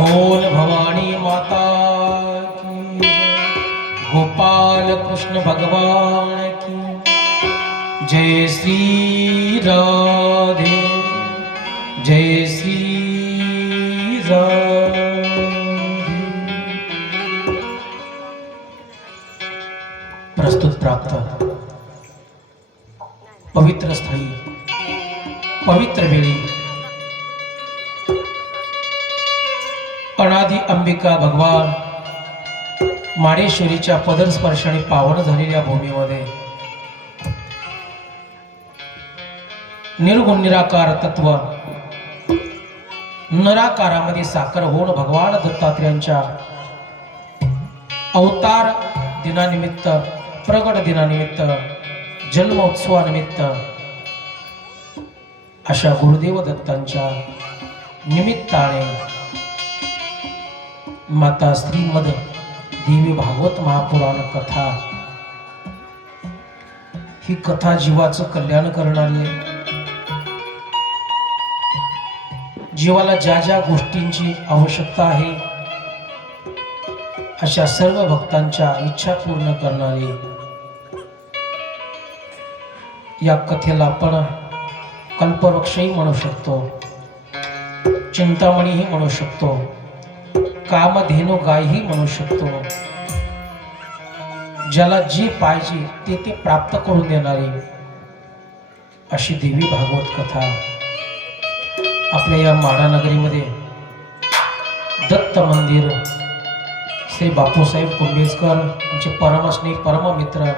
बोल भवानी माता की, गोपाल कृष्ण भगवान की जय। श्री राधे जय श्री राधे। प्रस्तुत प्राप्त पवित्र स्थळी पवित्र वेळी अनादि अंबिका भगवान माडेश्वरीच्या पदस्पर्शाने पावन झालेल्या भूमीमध्ये निर्गुण निराकार तत्व नराकारामध्ये साकार होऊन भगवान दत्तात्रेयांच्या अवतार दिनानिमित्त, प्रगट दिनानिमित्त, जन्मोत्सवानिमित्त अशा गुरुदेव दत्तांच्या निमित्ताने माता श्रीमद देवी भागवत महापुराण कथा, ही कथा जीवाचं कल्याण करणारी आहे। जीवाला ज्या ज्या गोष्टींची आवश्यकता आहे अशा सर्व भक्तांच्या इच्छा पूर्ण करणारी या कथेला आपण कल्पवृक्षही म्हणू शकतो, चिंतामणीही म्हणू शकतो, कामधेनु गायही म्हणू शकतो। ज्याला जे पाहिजे ते प्राप्त करून देणारी अशी देवी भागवत कथा आपल्या या माढा नगरीमध्ये दत्त मंदिर श्री बापूसाहेब कुंभेजकर आमचे परमस्नेही परममित्र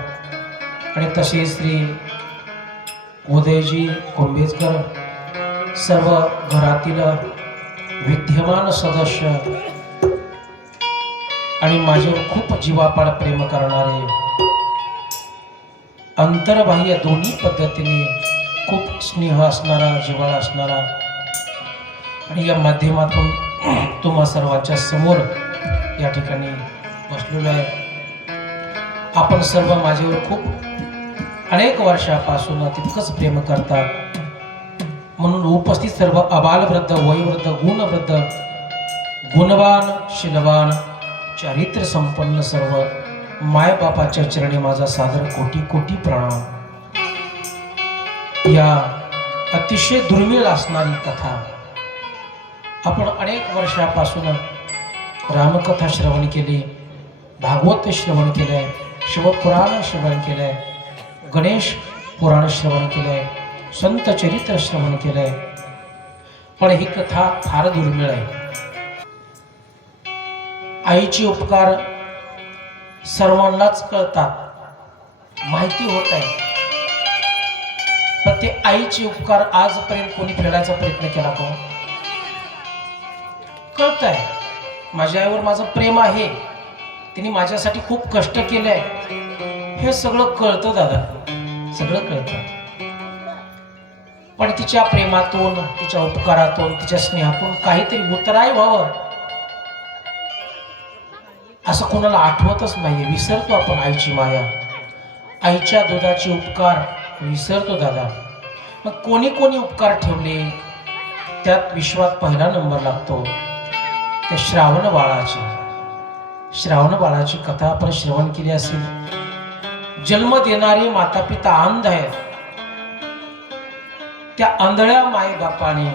आणि तसेच श्री उदयजी कुंभेजकर सर्व घरातील विद्यमान सदस्य आणि माझ्यावर खूप जीवापाड प्रेम करणारे अंतर्बाह्य दोन्ही पद्धतीने खूप स्नेह असणारा जिव्हाळा असणारा आणि या माध्यमातून तुम्हा सर्वांच्या समोर या ठिकाणी बसलेलो आहे. आपण सर्व माझ्यावर खूप अनेक वर्षापासून तितकंच प्रेम करतात म्हणून उपस्थित सर्व अबालवृद्ध वयोवृद्ध गुणवृद्ध गुणवान शीलवान चारित्र्य संपन्न सर्व मायबापाच्या चरणी माझा सादर कोटी कोटी प्रणाम. या अतिशय दुर्मिळ असणारी कथा आपण अनेक वर्षापासून रामकथा श्रवण केली, भागवत श्रवण केलंय, शिवपुराण श्रवण केलंय, गणेश पुराण श्रवण केलंय, संत चरित्र श्रवण केलंय, पण ही कथा फार दुर्मिळ आहे. आईचे उपकार सर्वांनाच कळतात, माहिती होत आहे, पण ते आईचे उपकार आजपर्यंत कोणी फेडायचा प्रयत्न केला का? कळत आहे माझ्या आईवर माझं प्रेम आहे, तिने माझ्यासाठी खूप कष्ट केलंय, हे सगळं कळतं दादा, सगळं कळतं. पण तिच्या प्रेमातून, तिच्या उपकारातून, तिच्या स्नेहातून काहीतरी उतराय व्हावं असं कोणाला आठवतच नाहीये. विसरतो आपण आईची माया, आईच्या दुधाचे उपकार विसरतो दादा. मग कोणी कोणी उपकार ठेवले त्यात विश्वात पहिला नंबर लागतो त्या श्रावण बाळाची. श्रावण बाळाची कथा आपण श्रवण केली असेल. जन्म देणारे माता पिता अंध आहेत, त्या आंधळ्या माई बापाने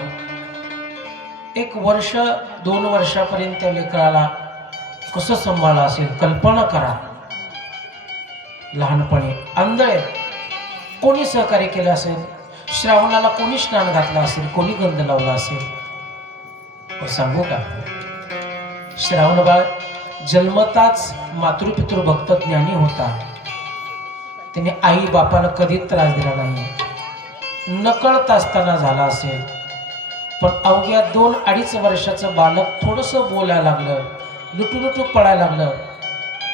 1 वर्ष 2 वर्षापर्यंत त्या लेकराला कसं सांभाळलं असेल कल्पना करा. लहानपणी आंधळे, कोणी सहकार्य केलं असेल, श्रावणाला कोणी स्नान घातलं असेल, कोणी गंध लावला असेल. सांगू का, श्रावण बाळ जन्मताच मातृपितृ भक्त ज्ञानी होता. त्याने आई बापाला कधी त्रास दिला नाही, नकळत असताना झाला असेल. पण अवघ्या 2-2.5 वर्षाचं बालक थोडंसं बोलायला लागलं, लुटूलुटू पळायला लागलं,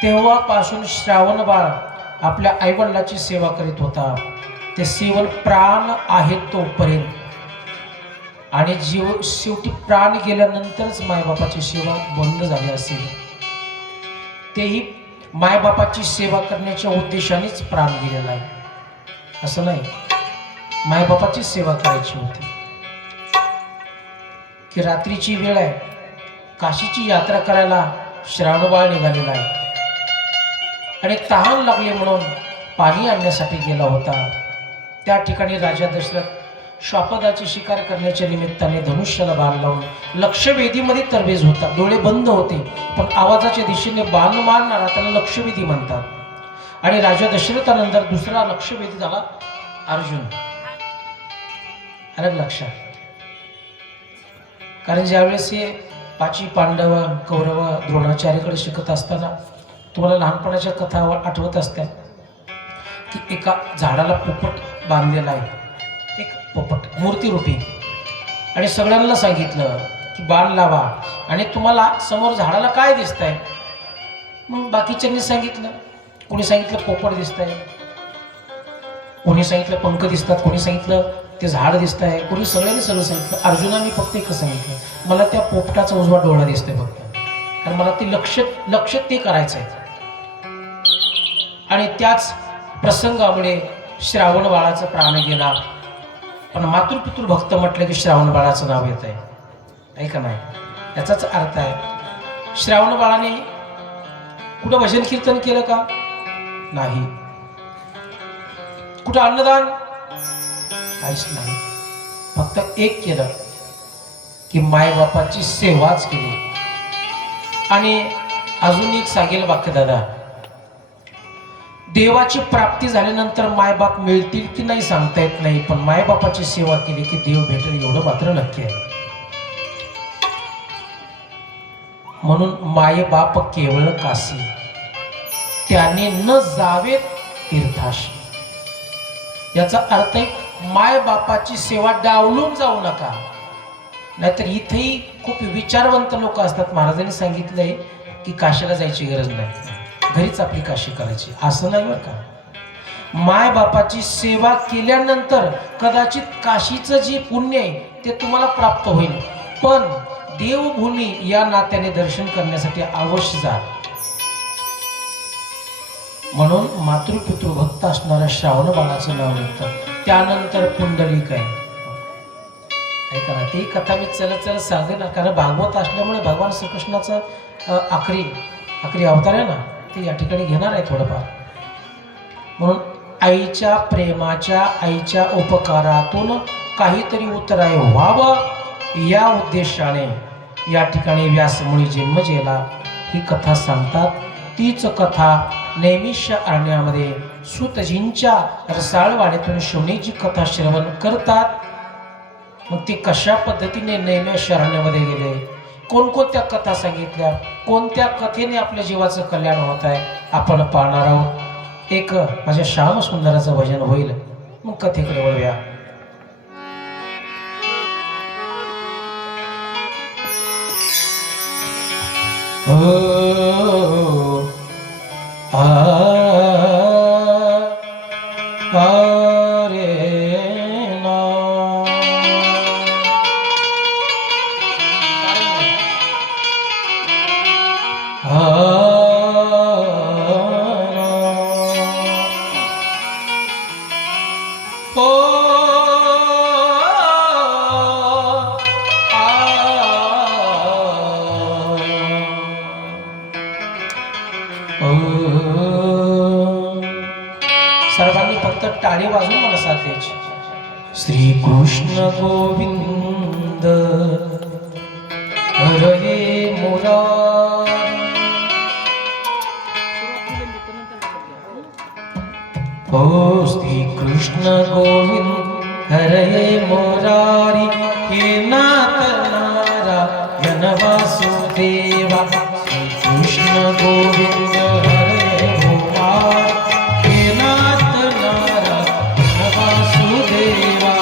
तेव्हापासून श्रावण बाळ आपल्या आईवडिलाची सेवा करीत होता. ते सेवन प्राण आहे तोपर्यंत, आणि जीव शेवटी प्राण गेल्यानंतरच मायबापाची सेवा बंद झाली असेल. तेही मायबापाची सेवा करण्याच्या उद्देशानेच प्राण गेलेला आहे, असं नाही. मायबापाची सेवा करायची होती की रात्रीची वेळ आहे, काशीची यात्रा करायला श्रावणबाळ निघालेला आहे आणि तहान लागली म्हणून पाणी आणण्यासाठी गेला होता. त्या ठिकाणी राजा दशरथ श्वापदाची शिकार करण्याच्या निमित्ताने धनुष्याला बाण लावून लक्षवेधीमध्ये तरबेज होता. डोळे बंद होते पण आवाजाच्या दिशेने बाण मारणारा त्याला लक्षवेधी म्हणतात. आणि राजा दशरथानंतर दुसरा लक्षवेधी झाला अर्जुन. अलग लक्षात, कारण ज्यावेळेस हे 5 पांडव कौरव द्रोणाचार्याकडे शिकत असताना तुम्हाला लहानपणाच्या कथा आठवत असत्या की एका झाडाला पोपट बांधलेला आहे, एक पोपट मूर्तीरूपी, आणि सगळ्यांना सांगितलं की बाण लावा. आणि तुम्हाला समोर झाडाला काय दिसतंय? मग बाकीच्यांनी सांगितलं, कोणी सांगितलं पोपट दिसतंय, कोणी सांगितलं पंख दिसतात, कोणी सांगितलं ते झाड दिसत आहे, कोणी सगळ्यांनी सगळं सांगितलं. अर्जुनाने फक्त एकच सांगितलं, मला त्या पोपटाचा उजवा डोळा दिसतोय फक्त, कारण मला ते लक्ष ते करायचं आहे. आणि त्याच प्रसंगामुळे श्रावण बाळाचा प्राण गेला. पण मातृपितृ भक्त म्हटलं की श्रावण बाळाचं नाव येत आहे का नाही? याचाच अर्थ आहे श्रावण बाळाने कुठं भजन कीर्तन केलं का? नाही. कुठं अन्नदान? काहीच नाही. फक्त एक केलं की मायबापाची सेवाच केली. आणि अजून एक सांगेल वाक्य दादा, देवाची प्राप्ती झाल्यानंतर मायबाप मिळतील की नाही सांगता येत नाही, पण मायबापाची सेवा केली की देव भेटेल एवढं मात्र नक्की आहे. म्हणून माये बाप केवळ काशी, त्याने न जावे तीर्थाशी. याचा अर्थ आहे माय बापाची सेवा डावलून जाऊ नका. नाहीतर इथेही खूप विचारवंत लोक असतात. महाराजांनी सांगितलंय की काशीला जायची गरज नाही, घरीच आपली काशी करायची, असं नाही बरं का. माय बापाची सेवा केल्यानंतर कदाचित काशीचं जे पुण्य आहे ते तुम्हाला प्राप्त होईल, पण देवभूमी या नात्याने दर्शन करण्यासाठी अवश्य जा. म्हणून मातृपितृ भक्त असणाऱ्या श्रावण बाळाचं नाव घेतं. त्यानंतर पुंडलिक आहे. ऐका ना, ती कथा मी चलत चलत सांगते ना, कारण भागवत असल्यामुळे भगवान श्रीकृष्णाचं आखरी अवतार आहे ना, ते या ठिकाणी घेणार आहे थोडंफार. म्हणून आईच्या प्रेमाच्या, आईच्या उपकारातून काहीतरी उत्तराय व्हावं या उद्देशाने या ठिकाणी व्यासमुनी जन्मजेला ही कथा सांगतात. तीच कथा नैमिष्य अरण्यामध्ये सूतजींच्या रसाळवाड्यातून शिवनेची कथा श्रवण करतात. मग ते कशा पद्धतीने नैमिष्य अरण्यामध्ये गेले, कोणकोणत्या कथा सांगितल्या, कोणत्या कथेने आपल्या जीवाचं कल्याण होत आहे, आपण पाहणार आहोत. एक माझ्या श्याम सुंदराचं भजन होईल, मग कथेकडे वळूया. सर्वांनी फक्त टाळी वाजून मला साथ द्यायची. श्री कृष्ण गोविंद हरे मुरारी, ओ श्री कृष्ण गोविंद हरे मुरारी, हे नाथ नारायण वासुदेवा. श्री कृष्ण गोविंद हरे मुरारी, हे नाथ नारायण वासुदेवा.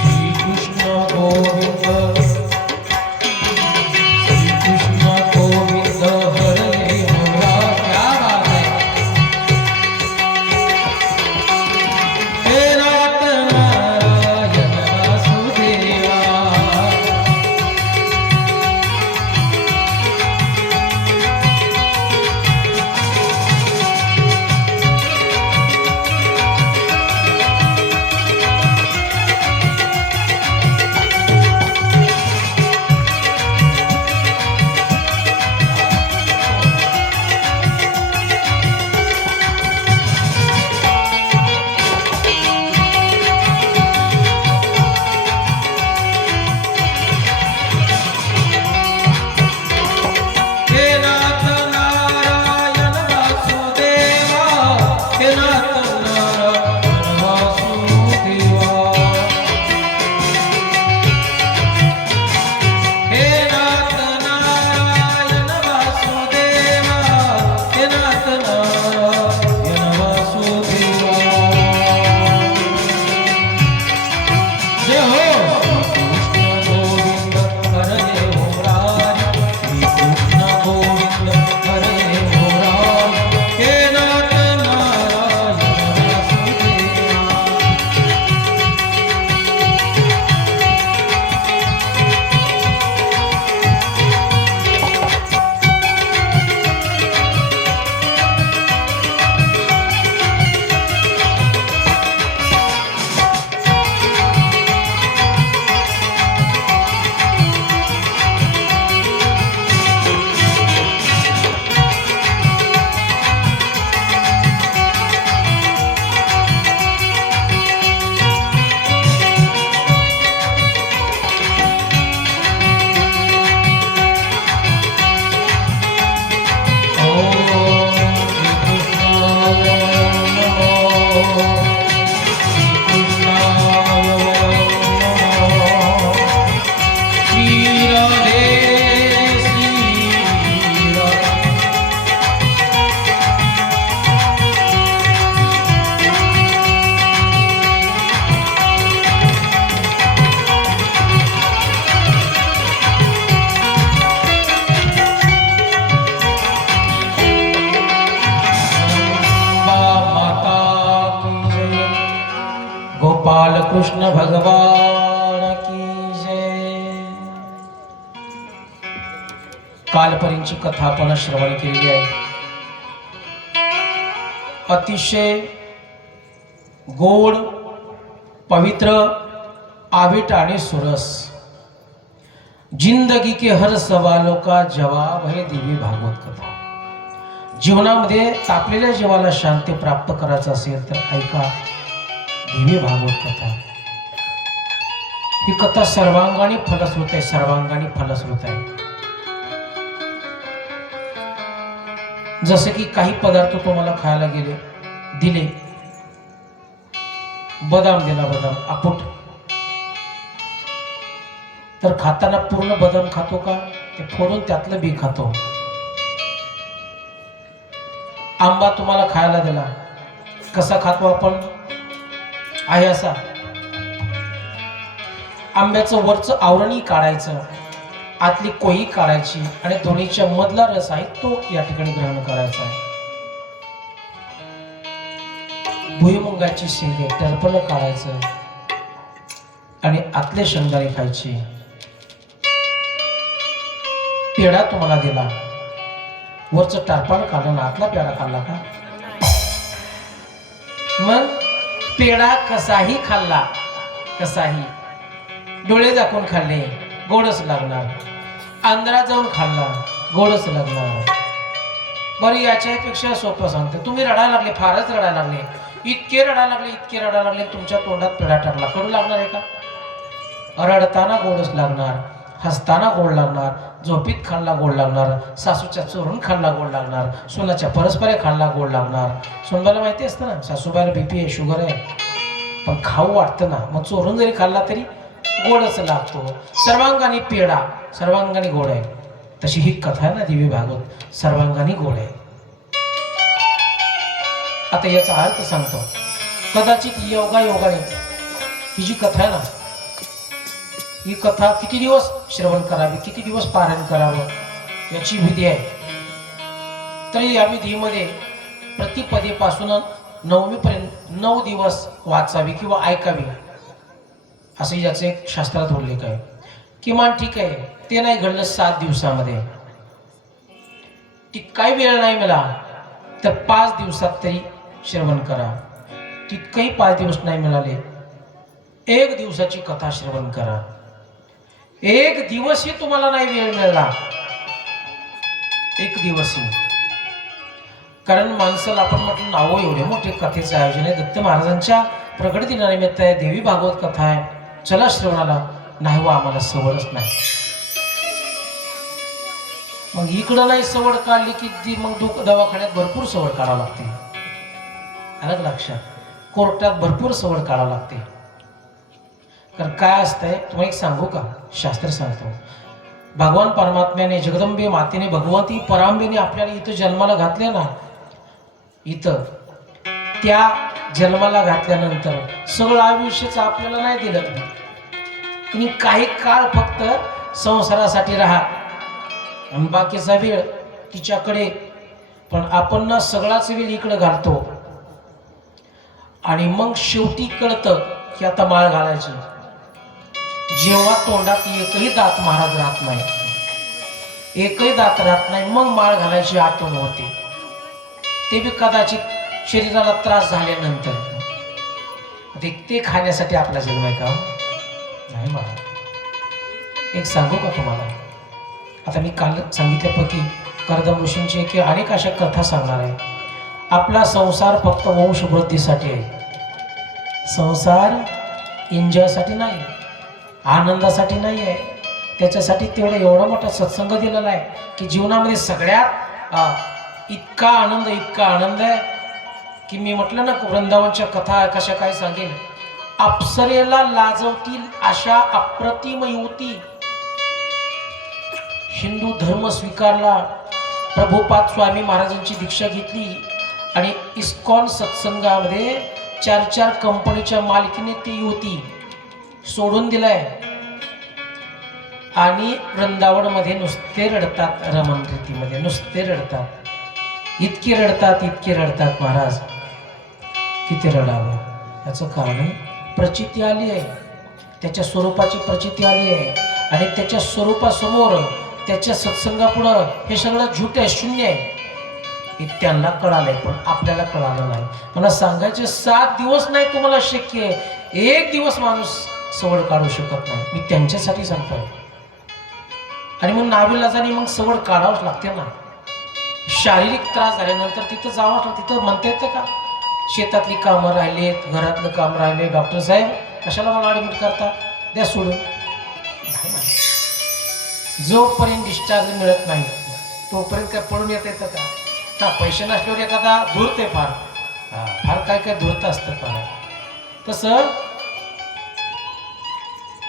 श्री कृष्ण बालकृष्ण भगवान की जय. कालपर्यंतची कथा आपण श्रवण केलेली आहे. अतिशय गोड, पवित्र, आविट आणि सुरस. जिंदगी के हर सवालों का जवाब है देवी भागवत कथा. जीवनामध्ये तापलेल्या जीवाला शांती प्राप्त करायचं असेल तर ऐका देवी भागवत कथा. ही कथा सर्वांगाने फलश्रुत आहे, सर्वांगाने फलश्रुत आहे. जसे की काही पदार्थ तुम्हाला खायला दिले, बदाम दिला, बदाम आपूट, तर खाताना पूर्ण बदाम खातो का, ते फोडून त्यातलं बी खातो. आंबा तुम्हाला खायला दिला, कसा खातो आपण, आहे असा. आंब्याचं वरचं आवरणही काढायचं, आतली कोही काढायची आणि दोन्हीच्या मधला रस आहे तो या ठिकाणी ग्रहण करायचा आहे. भुईमुंगाची शेंगे टरफल काढायचं आणि आतले शेंगदाणे खायचे. पेढा तुम्हाला दिला, वरचं टारपाळ काढून आतला पेढा खाल्ला का? मग पेढा कसाही खाल्ला, कसाही डोळे दाखवून खाल्ले गोडच लागणार, अंधारात जाऊन खाल्ला गोडच लागणार. बरं याच्यापेक्षा सोपं सांगते, तुम्ही रडायला लागले, फारच रडायला लागले, इतके रडायला लागले, इतके रडायला लागले, तुमच्या तोंडात पेढा टाकला, कडू लागणार आहे का? रडताना गोडच लागणार, हसताना गोड लागणार, झोपीत खाल्ला गोड लागणार, सासूच्या चोरून खाल्ला गोड लागणार, सोनाच्या परस्पर खाल्ला गोड लागणार. सोनबाला माहिती असतं ना, सासूबाईला बीपी आहे, शुगर आहे, पण खाऊ वाटतं ना, मग चोरून जरी खाल्ला तरी गोडच लागतो. सर्वांगाने पेढा, सर्वांगाने गोड आहे. तशी ही कथा आहे ना देवी भागवत, सर्वांगाने गोड आहे. आता याचा अर्थ सांगतो. कदाचित योगाने ही जी कथा आहे ना, ही कथा किती दिवस श्रवण करावी, किती दिवस पारायण करावं याची विधी आहे. तरी या विधीमध्ये प्रतिपदेपासून नवमीपर्यंत 9 दिवस वाचावी किंवा ऐकावी असं याचं एक शास्त्रात उल्लेख आहे. किमान ठीक आहे, ते नाही घडलं 7 दिवसामध्ये, काही वेळ नाही मिळाला तर 5 दिवसात तरी श्रवण करा. तितकंही 5 दिवस नाही मिळाले, 1 दिवसाची कथा श्रवण करा. 1 दिवसही तुम्हाला नाही वेळ मिळाला, 1 दिवसही. कारण माणसाला आपण म्हटलं नावो एवढे मोठे कथेचं आयोजन आहे, दत्त महाराजांच्या प्रगट दिनानिमित्त आहे, देवी भागवत कथा आहे, चला श्रवणाला. नाही वा, आम्हाला सवडच नाही. मग इकडं नाही सवड काढली की ती मग दवाखान्यात भरपूर सवड काढावं लागते. अलग लक्षात, कोर्टात भरपूर सवड काढावं लागते. कारण काय असतंय तुम्हाला एक सांगू का, शास्त्र सांगतो. भगवान परमात्म्याने, जगदंबे मातेने, भगवती परांबेने आपल्याला इथं जन्माला घातले ना, इथं त्या जन्माला घातल्यानंतर सगळं आयुष्यच आपल्याला नाही दिलं. तुम्ही काही काळ फक्त संसारासाठी राहा आणि बाकीचा वेळ तिच्याकडे. पण आपण ना सगळाच वेळ इकडे घालतो आणि मग शेवटी कळतं की आता माळ घालायची. जेव्हा तोंडात एकही दात महाराज राहत नाही, एकही दात राहत नाही, मग माळ घालायची आठवण होते. ते बी कदाचित शरीराला त्रास झाल्यानंतर. ते खाण्यासाठी आपला जन्म आहे का? नाही बाबा. एक सांगू का तुम्हाला, आता मी काल सांगितल्यापैकी कर्दम ऋषींची की अनेक अशा कथा सांगणार आहे. आपला संसार फक्त वंशवृद्धीसाठी आहे. संसार एन्जॉयसाठी नाही, आनंदासाठी नाही आहे. त्याच्यासाठी एवढा मोठा सत्संग दिलेला आहे की जीवनामध्ये सगळ्यात इतका आनंद आहे की मी म्हटलं ना, वृंदावनच्या कथा कशा काय सांगेल. अप्सरेला लाजवतील अशा अप्रतिम युवती. हिंदू धर्म स्वीकारला, प्रभुपाद स्वामी महाराजांची दीक्षा घेतली आणि इस्कॉन सत्संगामध्ये 4 कंपनीच्या मालकीने ती युवती सोडून दिलाय आणि वृंदावनमध्ये नुसते रडतात. रमण रीतीमध्ये नुसते रडतात, इतके रडतात महाराज. किती रडावं याचं कारण आहे प्रचिती आली आहे, त्याच्या स्वरूपाची प्रचिती आली आहे आणि त्याच्या स्वरूपासमोर त्याच्या सत्संगापुढं हे सगळं झूट आहे, शून्य आहे. हे त्यांना कळालंय पण आपल्याला कळालं नाही. मला सांगायचे 7 दिवस नाही तुम्हाला शक्य आहे, 1 दिवस माणूस सवड काढू शकत नाही. मी त्यांच्यासाठी सांगतोय. आणि मग नाविलाजाने मग सवड काढावंच लागते ना. शारीरिक त्रास झाल्यानंतर तिथं जावं लागतं. तिथं म्हणता येतं का शेतातली कामं राहिलेत, घरातलं काम राहिले, डॉक्टर साहेब कशाला मला ॲडमिट करता, द्या सोडून. जोपर्यंत डिस्चार्ज मिळत नाही तोपर्यंत काय पडून येत येतं का? हा, पैसे नसल्यावर एखादा धूर्त आहे फार, फार काय काय धूर्त असतं फार. तसं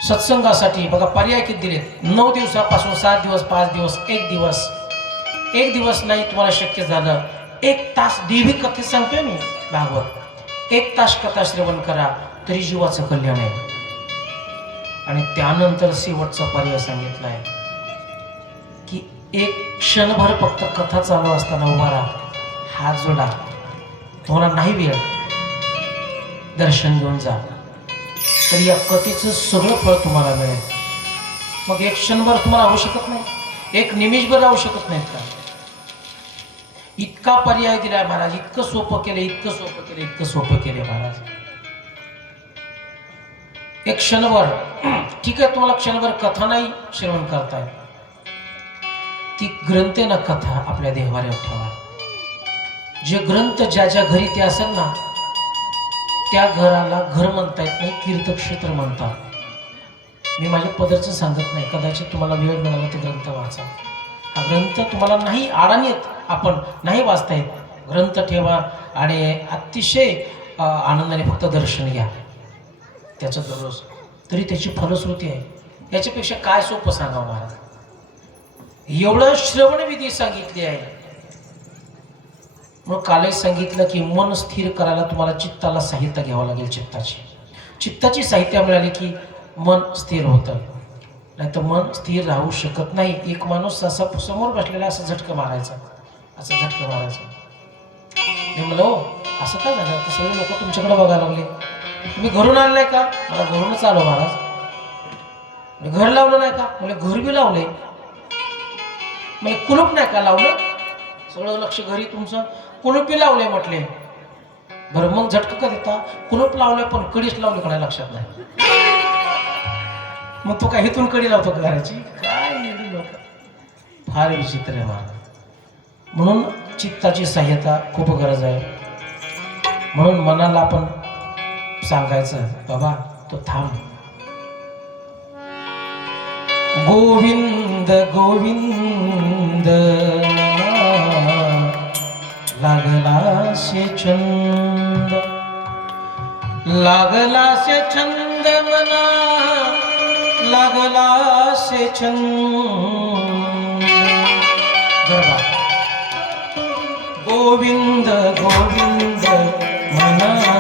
सत्संगासाठी बघा पर्याय किती दिलेत. 9 दिवसापासून 7 दिवस, 5 दिवस, 1 दिवस नाही तुम्हाला शक्य झालं 1 तास देवी कथेत सांगतोय मी भागवत, 1 तास कथा श्रवण करा तरी जीवाचं कल्याण आहे. आणि त्यानंतर शेवटचा पर्याय सांगितला आहे की 1 क्षणभर फक्त कथा चालू असताना उभा राहा, हात जोडा, तुम्हाला नाही वेळ दर्शन घेऊन जा, तर या कथेचं सगळं फळ तुम्हाला मिळेल. मग 1 क्षणभर तुम्हाला राहू शकत नाही, 1 निमिषभर राहू शकत नाहीत का? इतका पर्याय दिलाय महाराज, इतकं सोपं केलं, इतकं सोपं केलं, इतकं सोपं केले महाराज. 1 क्षणभर ठीक आहे, तुम्हाला क्षणभर कथा नाही श्रवण करताय, ती ग्रंथ ना कथा आपल्या देवाऱ्यावर ठेवा. जे ग्रंथ ज्या ज्या घरी ते असेल ना त्या घराला घर म्हणता येत नाही, तीर्थक्षेत्र म्हणतात. मी माझ्या पदरचं सांगत नाही, कदाचित तुम्हाला वेळ मिळाला ते ग्रंथ वाचा. हा ग्रंथ तुम्हाला नाही अडाणी येत, आपण नाही वाचता येत, ग्रंथ ठेवा आणि अतिशय आनंदाने फक्त दर्शन घ्या त्याचं दररोज, तरी त्याची फलश्रुती आहे. याच्यापेक्षा काय सोपं सांगावं महाराज. एवढं श्रवणविधी सांगितली आहे. मग कालच सांगितलं की मन स्थिर करायला तुम्हाला चित्ताला साहित्य घ्यावं लागेल. चित्ताची साहित्य मिळाली की मन स्थिर होतं, नाही तर मन स्थिर राहू शकत नाही. एक माणूस असा समोर बसलेला असं झटकं मारायचा, असं झटकं मारायचं. मी म्हणलं हो असं काय झालं, तर सगळे लोक तुमच्याकडे बघायला लागले. तुम्ही घरून आणलाय का? मला घरूनच आलो महाराज. घर लावलं नाही का? म्हणजे घर बी लावले. म्हणजे कुलूप नाही का लावलं? सगळं लक्ष घरी तुमचं, कुलूप बी लावले म्हटले. बरं मग झटकं का देता? कुलूप लावलंय पण कडीच लावली कोणा लक्षात नाही. मग तो काय हेतून कडी लावतो घराची? काय लोक फार विचित्र आहे महाराज. म्हणून चित्ताची सहाय्यता खूप गरज आहे. म्हणून मनाला आपण सांगायचं बाबा तो थांब, गोविंद गोविंद लागला से छंद, लागला से छंद मना, लागला से छंद. गोविंद गोविंद मना